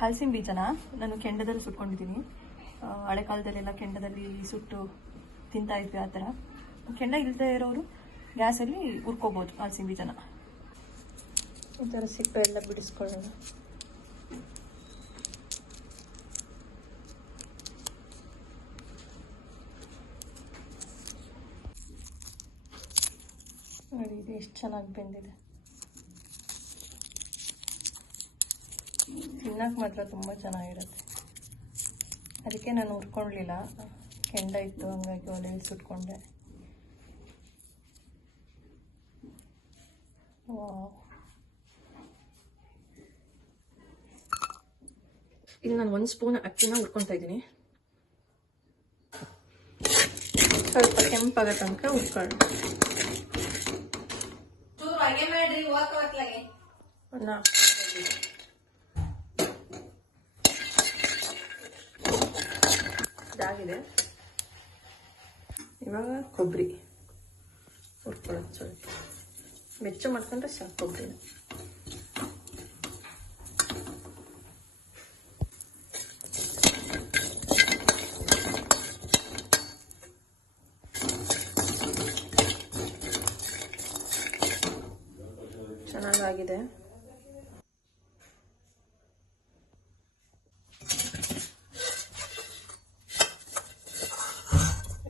ಹಲಸಿನ ಬೀಜನ ನಾನು ಕೆಂಡದಲ್ಲಿ ಸುಟ್ಕೊಂಡಿದ್ದೀನಿ. ಹಳೆ ಕಾಲದಲ್ಲೆಲ್ಲ ಕೆಂಡದಲ್ಲಿ ಸುಟ್ಟು ತಿಂತಾ ಇದ್ವಿ. ಆ ಥರ ಕೆಂಡ ಇಲ್ಲದೆ ಇರೋರು ಗ್ಯಾಸಲ್ಲಿ ಹುರ್ಕೋಬೋದು ಹಲಸಿನ ಬೀಜನ. ಈ ಥರ ಸಿಪ್ಪೆ ಎಲ್ಲ ಬಿಡಿಸ್ಕೊಳ್ಳೋಣ. ನೋಡಿ, ಇದು ಎಷ್ಟು ಚೆನ್ನಾಗಿ ಬೆಂದಿದೆ. ತಿನ್ನಕ್ಕೆ ಮಾತ್ರ ತುಂಬ ಚೆನ್ನಾಗಿರುತ್ತೆ. ಅದಕ್ಕೆ ನಾನು ಹುರ್ಕೊಳ್ಳಲಿಲ್ಲ, ಕೆಂಡ ಇತ್ತು, ಹಂಗಾಗಿ ಒಲೆಯಲ್ಲಿ ಸುಟ್ಕೊಂಡೆ. ಇಲ್ಲಿ ನಾನು 1 ಸ್ಪೂನ್ ಅಕ್ಕಿನ ಹುರ್ಕೊತಾ ಇದ್ದೀನಿ. ಸ್ವಲ್ಪ ಕೆಂಪಾಗೋ ತನಕ ಹುರ್ಕೊಳ್ಳೋಣ. ಇದಾಗಿದೆ. ಇವಾಗ ಕೊಬ್ಬರಿ ಹುರ್ಕೊಳ್ಳೋದು. ಸ್ವಲ್ಪ ಬೆಚ್ಚ ಮಾಡ್ಕೊಂಡ್ರೆ ಸಾಕು ಕೊಬ್ಬರಿನ. ಚೆನ್ನಾಗಾಗಿದೆ.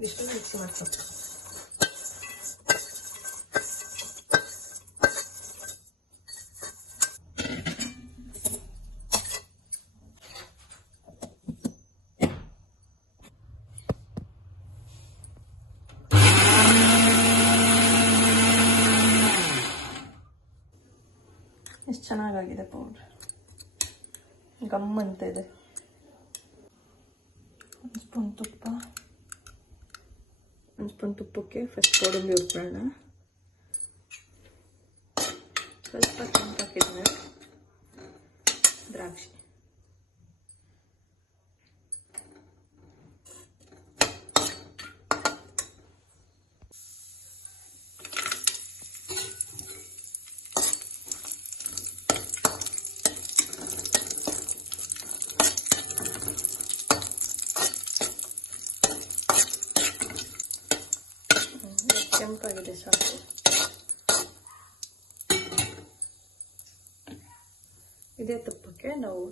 ಇಷ್ಟು ಮಿಕ್ಸಿ ಮಾಡ್ಕೊಂಡು ಎಷ್ಟು ಚೆನ್ನಾಗಾಗಿದೆ ಪೌಡ್ರ್. ಗಮ್ ಅಂತ ಇದೆ. 1 ಸ್ಪೂನ್ ತುಪ್ಪ. 1 ಸ್ಪೂನ್ ತುಪ್ಪಕ್ಕೆ ಫಸ್ಟ್ ಗೋಡಂಬಿ ಹುರ್ಕೊಳ್ಳೋಣ. ಸ್ವಲ್ಪ ಕೆಂಪಾಕಿದ್ರೆ ದ್ರಾಕ್ಷಿ. ಕೆಂಪಾಗಿದೆ ಸಾಕು. ಇದೇ ತುಪ್ಪಕ್ಕೆ ನಾವು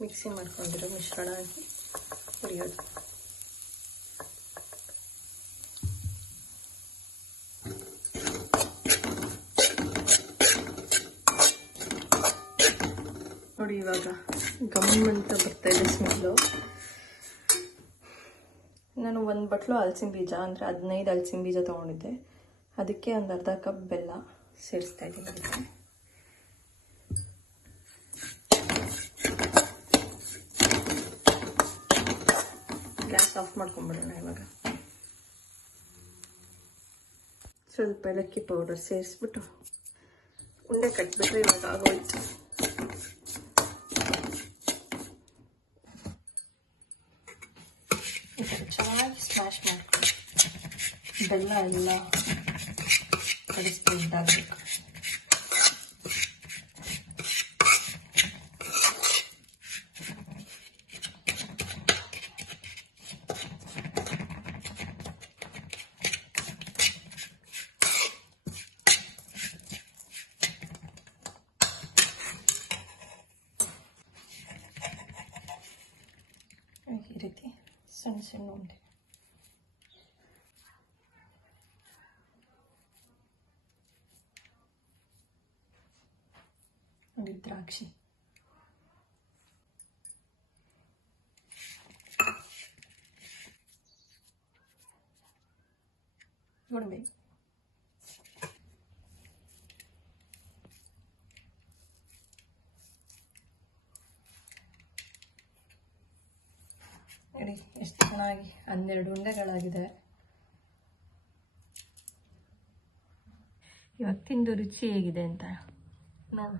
ಮಿಕ್ಸಿ ಮಾಡ್ಕೊಂಡಿರೋ ಮಿಶ್ರಣ ಹಾಕಿ ಹುರಿಯೋದು. ನೋಡಿ, ಇವಾಗ ಗಮ್ ಅಂತ ಬರ್ತಾ ಇದೆ ಸ್ಮೆಲ್ಲು. ನಾನು 1 ಬಟ್ಲು ಹಲಸಿನ ಬೀಜ ಅಂದರೆ 15 ಹಲಸಿನ ಬೀಜ ತೊಗೊಂಡಿದ್ದೆ. ಅದಕ್ಕೆ ಒಂದು ಅರ್ಧ ಕಪ್ ಬೆಲ್ಲ ಸೇರಿಸ್ತಾ ಇದ್ದೀನಿ. ಅದಕ್ಕೆ ಗ್ಯಾಸ್ ಆಫ್ ಮಾಡ್ಕೊಂಡ್ಬಿಡೋಣ. ಇವಾಗ ಸ್ವಲ್ಪ ಏಲಕ್ಕಿ ಪೌಡರ್ ಸೇರಿಸ್ಬಿಟ್ಟು ಉಂಡೆ ಕಟ್ಬಿಟ್ರೆ ಇವಾಗ ಆಗೋಯ್ತು. ಚೆನ್ನಾಗಿ ಸ್ಮ್ಯಾಶ್ ಮಾಡ್ಕೊಂಡು ಬೆಲ್ಲ ಎಲ್ಲ ಕಡಿಸ್ಬಿಟ್ಟಾಗಬೇಕು. ಈ ರೀತಿ ಸಣ್ಣ ಸಣ್ಣ ಉಂಡೆ. ನೋಡಿ, ದ್ರಾಕ್ಷಿ. ಗೋಡಂಬಿ. ನೋಡಿ ಎಷ್ಟು ಚೆನ್ನಾಗಿ 12 ಉಂಡೆಗಳಾಗಿದೆ. ಇವಾಗ ತಿಂದು ರುಚಿ ಹೇಗಿದೆ ಅಂತ ನೋಡು.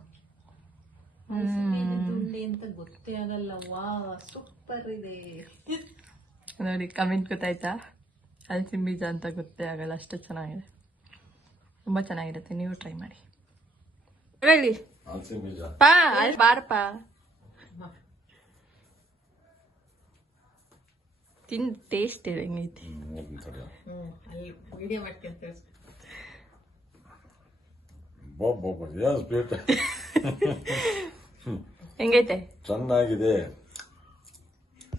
ಉಂಡೆ ಅಂತ ಗೊತ್ತೇ ಆಗಲ್ಲ. ವಾ, ಸೂಪರ್ ಇದೆ. ನೋಡಿ, ಕಮೆಂಟ್ ಗೊತ್ತಾಯ್ತಾ? ಹಲಸಿನ ಬೀಜ ಅಂತ ಗೊತ್ತೇ ಆಗಲ್ಲ, ಅಷ್ಟು ಚೆನ್ನಾಗಿದೆ. ತುಂಬ ಚೆನ್ನಾಗಿರುತ್ತೆ, ನೀವು ಟ್ರೈ ಮಾಡಿ. ಹೇಳಿ ಪಾ, ಬಾರಪ್ಪ. ತಿಂದು ಟೇಸ್ಟ್ ಹೆಂಗೈತಿ? ಅಲ್ಲಿ ವಿಡಿಯೋ ಮಾಡ್ತೀನಿ ಅಂತ ಹೇಳಿ. ಬಾಬ್ ಏನು ಸ್ವೀಟ್ ಹೆಂಗೈತೆ? ಚೆನ್ನಾಗಿದೆ.